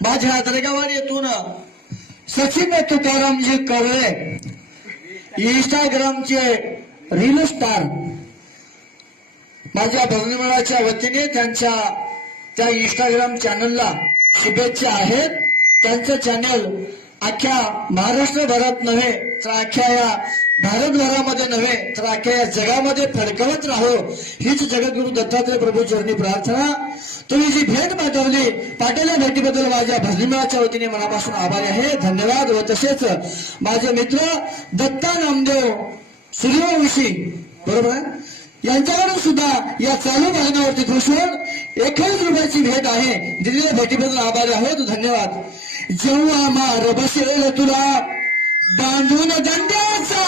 माझ्या दर्गावाडीतून सचिन तुकारामजी Kavale इंस्टाग्रामचे reel star माझ्या भजनमळाच्या वतीने त्यांच्या त्या इंस्टाग्राम चॅनलला शुभेच्छा आहेत. त्यांचं चॅनल अख्ख्या महाराष्ट्रभरात नव्हे तर अख्ख्या या भारतभरामध्ये नव्हे तर अख्ख्या या जगामध्ये फडकवत राहो हीच जगद्गुरु दत्तात्रय प्रभू चरणी प्रार्थना. तुम्ही जी भेट पाठवल्या भेटीबद्दल माझ्या भजनीमेळाच्या वतीने मनापासून आभारी आहे. धन्यवाद. व तसेच माझे मित्र दत्ता नामदेव सूर्यवंशी बरोबर आहे यांच्याकडून सुद्धा या चालू भजनावरती खुश होऊन 21 रुपयाची भेट आहे. दिलेल्या भेटीबद्दल आभारी आहोत. धन्यवाद. जेव्हा मार बसेल तुला बांधून दंड्याचा